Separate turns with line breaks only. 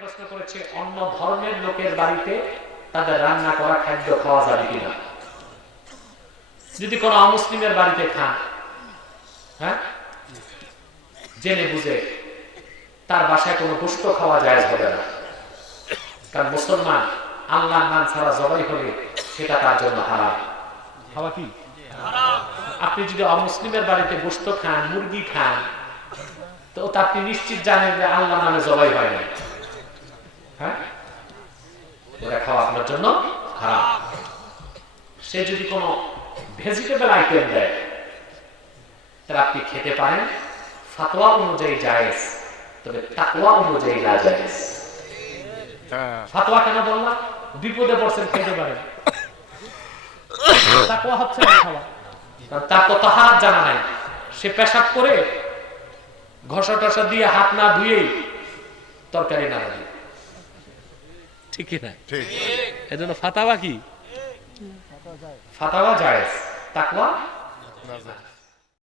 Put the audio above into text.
প্রশ্ন করেছে, অন্য ধর্মের লোকের বাড়িতে তাদের রান্না করা খাদ্য খাওয়া যাবে কিনা? যদি কোনো অমুসলিমের বাড়িতে খান হ্যাঁ? জেনে বুঝে, তার বাসায় কোনো খাওয়া যায় হবে না। কারণ মুসলমান, আল্লাহর নাম ছাড়া জবাই হলে সেটা তার জন্য হারাম। খাওয়া কি? আপনি যদি অমুসলিমের বাড়িতে গোস্ত খান, মুরগি খান, তো আপনি নিশ্চিত জানেন যে আল্লাহ নামে জবাই হয় না ওটা খাওয়া আপনার জন্য খারাপ। সে যদি কোনো ভেজিটেবল আইটেম দেয় তাহলে আপনি খেতে পারেন। ফাতোয়া অনুযায়ী জায়েজ, তবে তাকওয়া অনুযায়ী না জায়েজ। ফাতোয়া কেন বললাম? বিপদে পড়ছেন, খেতে পারেন। তাকওয়া হচ্ছে না খাওয়া। তার তো তাহার জানা নাই। সে পেশাব করে ঘষা টসা দিয়ে হাত না ধুয়েই তরকারি না লাগে ঠিক না?
এই
এজন্য ফাতাওয়া কি? ফাতাওয়া যায় তাকওয়া।